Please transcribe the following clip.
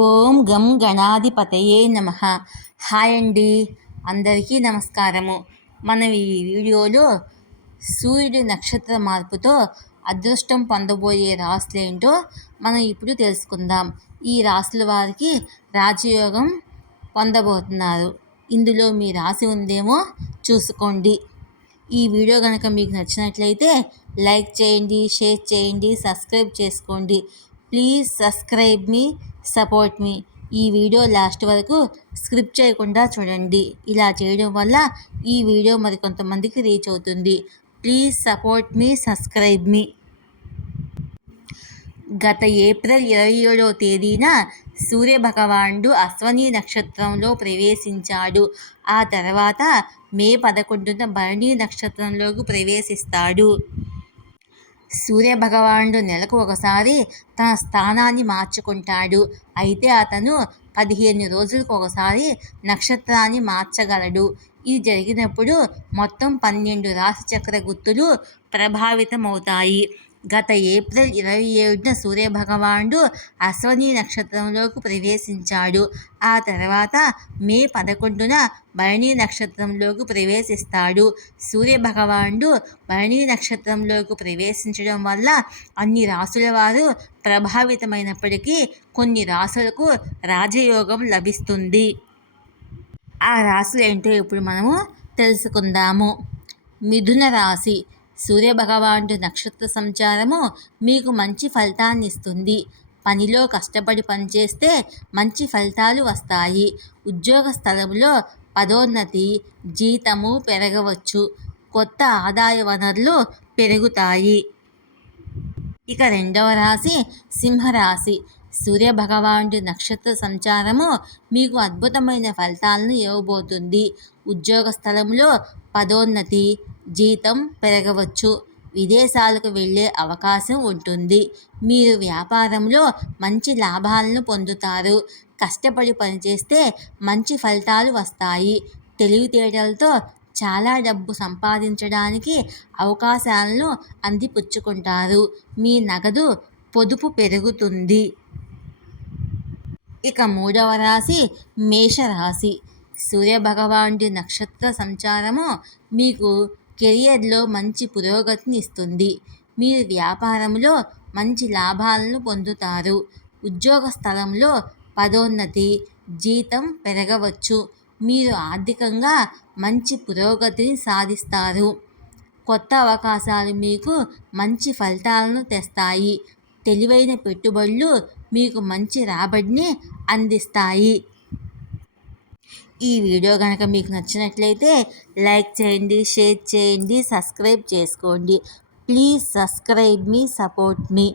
ఓం గం గణాధిపతయే నమః. హాయ్ అండి, అందరికీ నమస్కారము. మనం ఈ వీడియోలో సూర్యుడి నక్షత్ర మార్పుతో అదృష్టం పొందబోయే రాశులేంటో మనం ఇప్పుడు తెలుసుకుందాం. ఈ రాశుల వారికి రాజయోగం పొందబోతున్నారు. ఇందులో మీ రాశి ఉందేమో చూసుకోండి. ఈ వీడియో కనుక మీకు నచ్చినట్లయితే లైక్ చేయండి, షేర్ చేయండి, సబ్స్క్రైబ్ చేసుకోండి. ప్లీజ్ సబ్స్క్రైబ్ మీ, సపోర్ట్ మీ. ఈ వీడియో లాస్ట్ వరకు స్క్రిప్ట్ చేయకుండా చూడండి. ఇలా చేయడం వల్ల ఈ వీడియో మరికొంతమందికి రీచ్ అవుతుంది. ప్లీజ్ సపోర్ట్ మీ, సబ్స్క్రైబ్ మీ. గత ఏప్రిల్ 27వ తేదీన సూర్యభగవానుడు అశ్వని నక్షత్రంలో ప్రవేశించాడు. ఆ తర్వాత మే 11న భరణి నక్షత్రంలోకి ప్రవేశిస్తాడు. సూర్యభగవానుడు నెలకు ఒకసారి తన స్థానాన్ని మార్చుకుంటాడు. అయితే అతను 15 రోజులకు ఒకసారి నక్షత్రాన్ని మార్చగలడు. ఇది జరిగినప్పుడు మొత్తం 12 రాశిచక్ర గుర్తులు ప్రభావితమవుతాయి. గత ఏప్రిల్ 27న సూర్యభగవానుడు అశ్వని నక్షత్రంలోకి ప్రవేశించాడు. ఆ తర్వాత మే 11న భరణి నక్షత్రంలోకి ప్రవేశిస్తాడు. సూర్యభగవానుడు భరణి నక్షత్రంలోకి ప్రవేశించడం వల్ల అన్ని రాశుల వారు ప్రభావితమైనప్పటికీ కొన్ని రాశులకు రాజయోగం లభిస్తుంది. ఆ రాశులు ఏంటో ఇప్పుడు మనము తెలుసుకుందాము. మిథున రాశి. సూర్యభగవానుడి నక్షత్ర సంచారము మీకు మంచి ఫలితాన్ని ఇస్తుంది. పనిలో కష్టపడి పనిచేస్తే మంచి ఫలితాలు వస్తాయి. ఉద్యోగ స్థలంలో పదోన్నతి, జీతము పెరగవచ్చు. కొత్త ఆదాయ వనరులు పెరుగుతాయి. ఇక రెండవ రాశి సింహరాశి. సూర్యభగవానుడి నక్షత్ర సంచారము మీకు అద్భుతమైన ఫలితాలను ఇవ్వబోతుంది. ఉద్యోగ స్థలంలో పదోన్నతి, జీతం పెరగవచ్చు. విదేశాలకు వెళ్ళే అవకాశం ఉంటుంది. మీరు వ్యాపారంలో మంచి లాభాలను పొందుతారు. కష్టపడి పనిచేస్తే మంచి ఫలితాలు వస్తాయి. తెలివితేటలతో చాలా డబ్బు సంపాదించడానికి అవకాశాలను అందిపుచ్చుకుంటారు. మీ నగదు పొదుపు పెరుగుతుంది. ఇక మూడవ రాశి మేషరాశి. సూర్యభగవానుడి నక్షత్ర సంచారము మీకు కెరియర్లో మంచి పురోగతిని ఇస్తుంది. మీరు వ్యాపారంలో మంచి లాభాలను పొందుతారు. ఉద్యోగ స్థలంలో పదోన్నతి, జీతం పెరగవచ్చు. మీరు ఆర్థికంగా మంచి పురోగతిని సాధిస్తారు. కొత్త అవకాశాలు మీకు మంచి ఫలితాలను తెస్తాయి. తెలివైన పెట్టుబడులు మీకు మంచి రాబడిని అందిస్తాయి. ఈ వీడియో కనుక మీకు నచ్చినట్లయితే లైక్ చేయండి, షేర్ చేయండి, సబ్స్క్రైబ్ చేసుకోండి. Please subscribe me, support me.